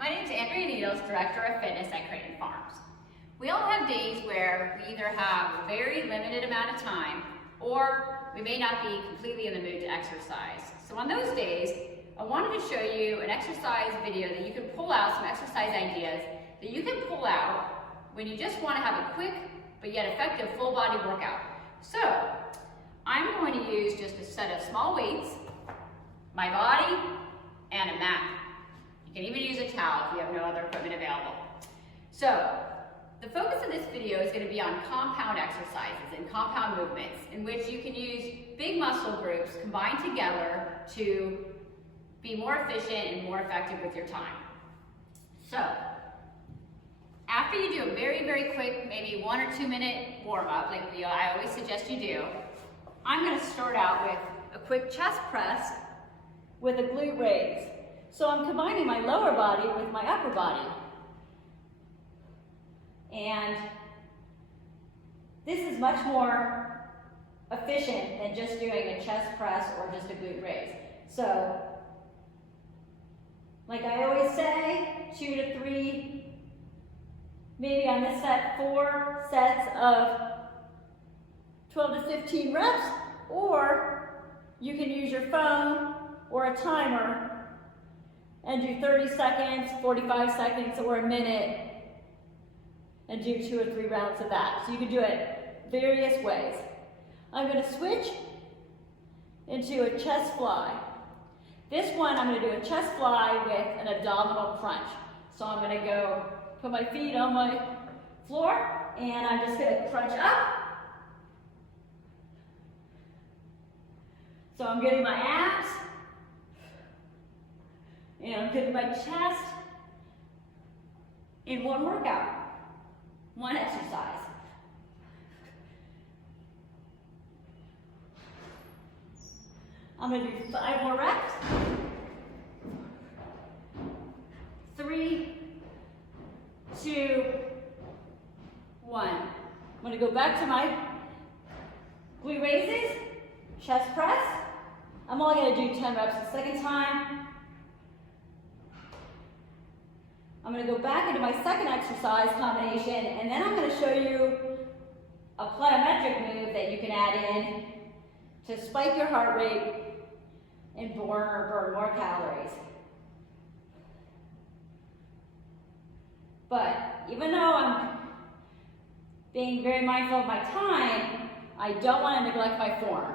my name is Andrea, Director of Fitness at Creighton Farms. We all have days where we either have a very limited amount of time or we may not be completely in the mood to exercise. So on those days, I wanted to show you an exercise video that you can pull out, some exercise ideas that you can pull out when you just want to have a quick but yet effective full body workout. So I'm going to use just a set of small weights, my body, and a mat. You can even use a towel if you have no other equipment available. So the focus of this video is going to be on compound exercises and compound movements in which you can use big muscle groups combined together to be more efficient and more effective with your time. So after you do a very, very quick, maybe 1 or 2 minute warm up, like I always suggest you do, I'm going to start out with a quick chest press with a glute raise. So I'm combining my lower body with my upper body. And this is much more efficient than just doing a chest press or just a glute raise. So, like I always say, 2 to 3, maybe on this set, 4 sets of 12 to 15 reps, or you can use your phone or a timer and do 30 seconds, 45 seconds, or a minute, and do 2 or 3 rounds of that. So you can do it various ways. I'm going to switch into a chest fly. This one, I'm going to do a chest fly with an abdominal crunch. So I'm going to go put my feet on my floor, and I'm just going to crunch up. So I'm getting my abs, and I'm getting my chest in one workout, one exercise. I'm going to do 5 more reps. 3, 2, 1. I'm going to go back to my glute raises, chest press. I'm only going to do 10 reps the second time. I'm going to go back into my second exercise combination, and then I'm going to show you a plyometric move that you can add in to spike your heart rate and burn more calories. But even though I'm being very mindful of my time, I don't want to neglect my form.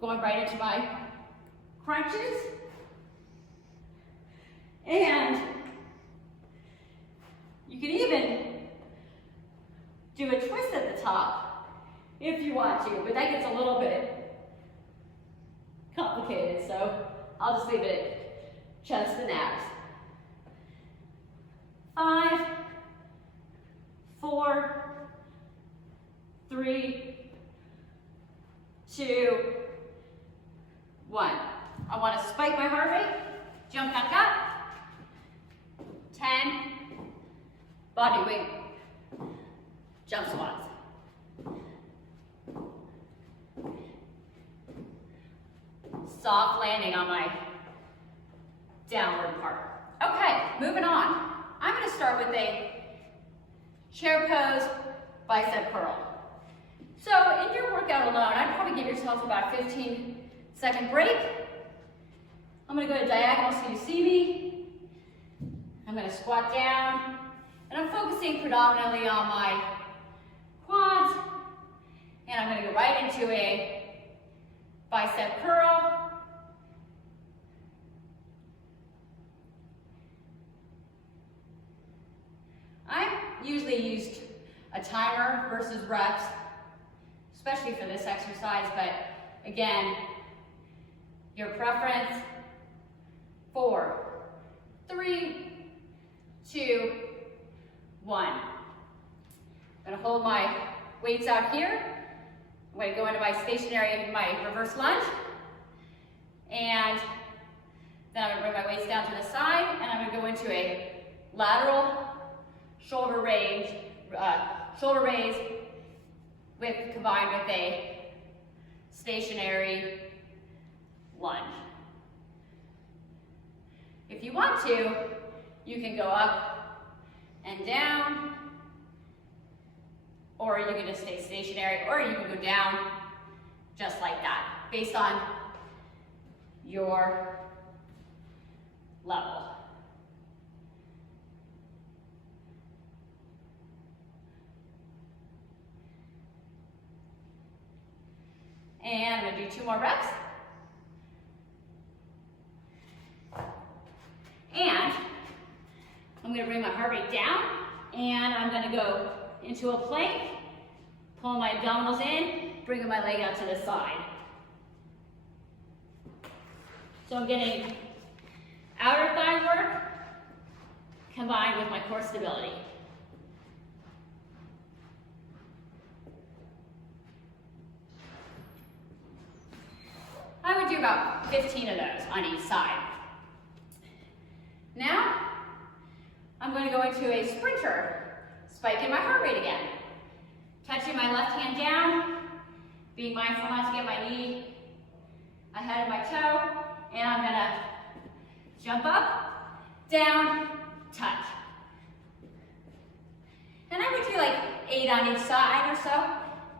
Going right into my crunches, and you can even do a twist at the top if you want to, but that gets a little bit complicated, so I'll just leave it at chest and abs. 5, 4, 3, 2, 1. I want to spike my heart rate, jump back up, 10, body weight, jump squats. Soft landing on my downward part. Okay, moving on. I'm going to start with a chair pose bicep curl. So in your workout alone, I'd probably give yourself about a 15-second break. I'm going to go to diagonal so you see me. I'm going to squat down, and I'm focusing predominantly on my quads, and I'm going to go right into a bicep curl. I've usually used a timer versus reps, especially for this exercise, but again, your preference. 4, 3, 2, 1. I'm going to hold my weights out here. I'm going to go into my stationary, my reverse lunge, and then I'm going to bring my weights down to the side, and I'm going to go into a lateral shoulder raise combined with a stationary lunge. If you want to, You can go up and down, or you can just stay stationary, or you can go down just like that, based on your level. And I'm going to do 2 more reps. And I'm going to bring my heart rate down, and I'm going to go into a plank, pull my abdominals in, bringing my leg out to the side. So I'm getting outer thigh work combined with my core stability. I would do about 15 of those on each side. Now, I'm going to go into a sprinter, spiking my heart rate again. Touching my left hand down, being mindful not to get my knee ahead of my toe, and I'm going to jump up, down, touch. And I would do like 8 on each side or so,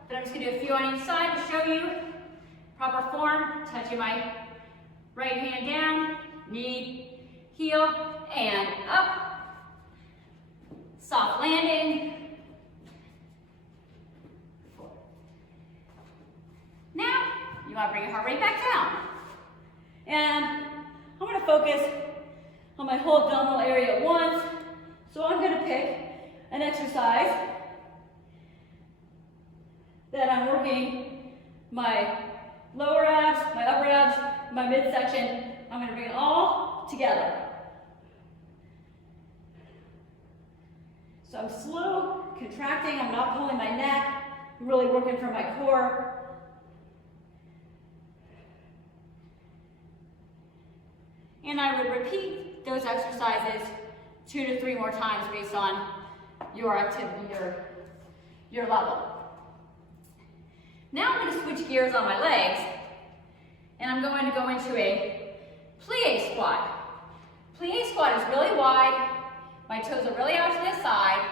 but I'm just going to do a few on each side to show you proper form. Touching my right hand down, knee, heel, and up. Soft landing. Now, you want to bring your heart rate back down. And I'm going to focus on my whole abdominal area at once. So I'm going to pick an exercise that I'm working my lower abs, my upper abs, my midsection. I'm going to bring it all together. So I'm slow, contracting. I'm not pulling my neck. I'm really working for my core. And I would repeat those exercises 2 to 3 more times based on your activity, your level. Now I'm going to switch gears on my legs, and I'm going to go into a plie squat. Plie squat is really wide, my toes are really out to the side,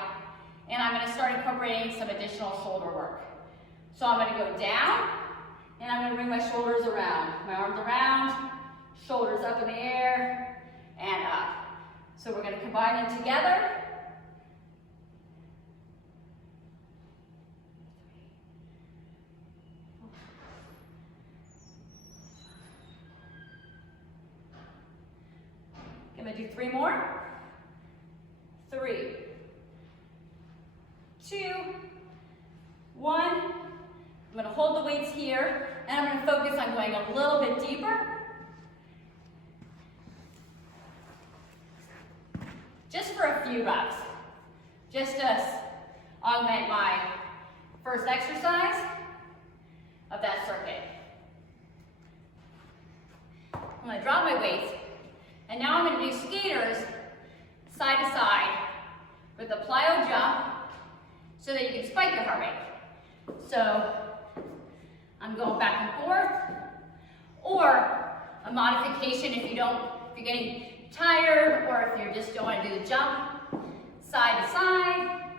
and I'm going to start incorporating some additional shoulder work. So I'm going to go down, and I'm going to bring my shoulders around, my arms around, shoulders up in the air, and up. So we're going to combine them together. I'm going to do 3 more. 3, 2, 1. I'm going to hold the weights here, and I'm going to focus on going a little bit deeper. Just for a few reps, just to augment my first exercise of that circuit. I'm going to drop my weights, and now I'm going to do skaters side to side with a plyo jump so that you can spike your heart rate. So I'm going back and forth, or a modification if you're getting tired, or if you just don't want to do the jump, side to side.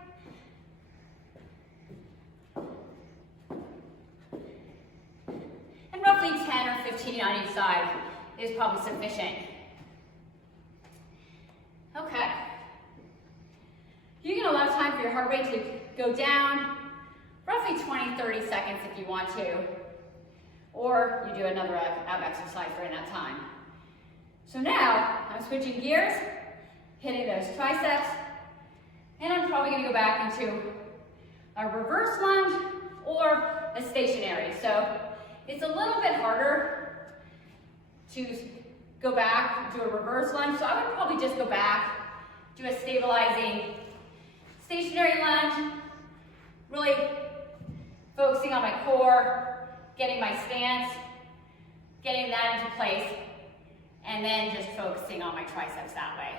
And roughly 10 or 15 on each side is probably sufficient. Okay. You can allow time for your heart rate to go down, roughly 20-30 seconds if you want to, or you do another ab exercise during that time. So now, I'm switching gears, hitting those triceps, and I'm probably going to go back into a reverse lunge or a stationary. So it's a little bit harder to go back, do a reverse lunge, so I would probably just go back, do a stabilizing stationary lunge, really focusing on my core, getting my stance, getting that into place, and then just focusing on my triceps that way.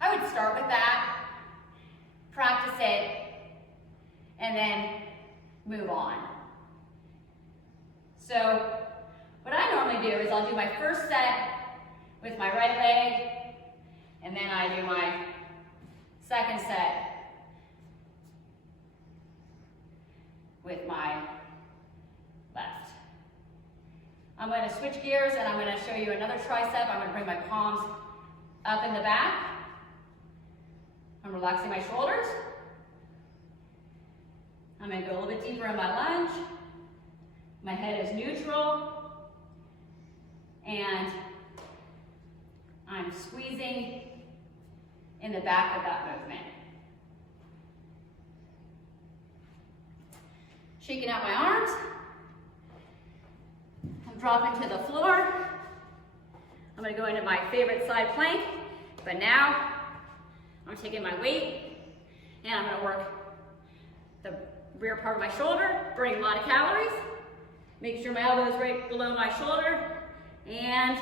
I would start with that, practice it, and then move on. So what I normally do is I'll do my first set with my right leg, And then I do my second set with my left. I'm going to switch gears and I'm going to show you another tricep. I'm going to bring my palms up in the back. I'm relaxing my shoulders. I'm going to go a little bit deeper in my lunge. My head is neutral. And I'm squeezing in the back of that movement. Shaking out my arms. I'm dropping to the floor. I'm going to go into my favorite side plank, but now I'm taking my weight and I'm going to work the rear part of my shoulder, burning a lot of calories. Make sure my elbow is right below my shoulder and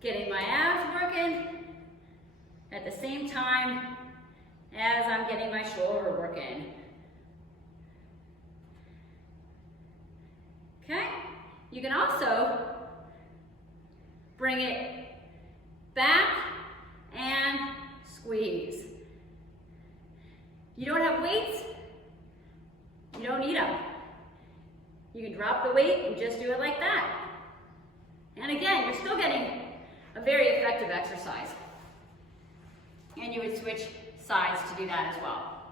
getting my abs working at the same time as I'm getting my shoulder working. Okay? You can also bring it back and squeeze. You don't have weights? You don't need them. You can drop the weight and just do it like that. And again, you're still getting a very effective exercise. And you would switch sides to do that as well.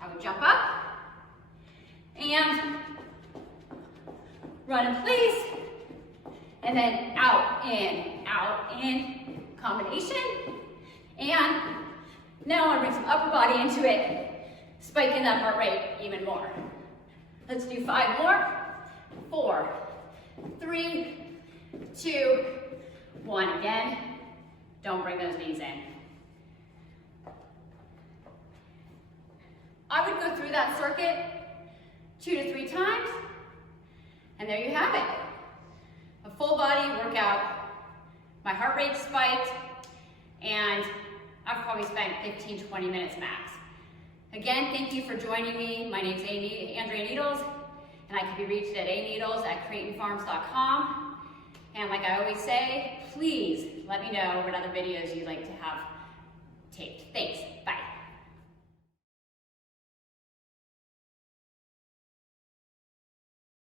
I would jump up and run in place, and then out, in, combination. And now I bring some upper body into it, spiking that heart rate even more. Let's do 5 more. 4, 3, 2, 1. Again, don't bring those knees in. I would go through that circuit 2 to 3 times, and there you have it. A full body workout. My heart rate spiked, and I've probably spent 15, 20 minutes max. Again, thank you for joining me. My name's Andrea Needles, and I can be reached at aneedles@creightonfarms.com. And like I always say, please let me know what other videos you'd like to have taped. Thanks.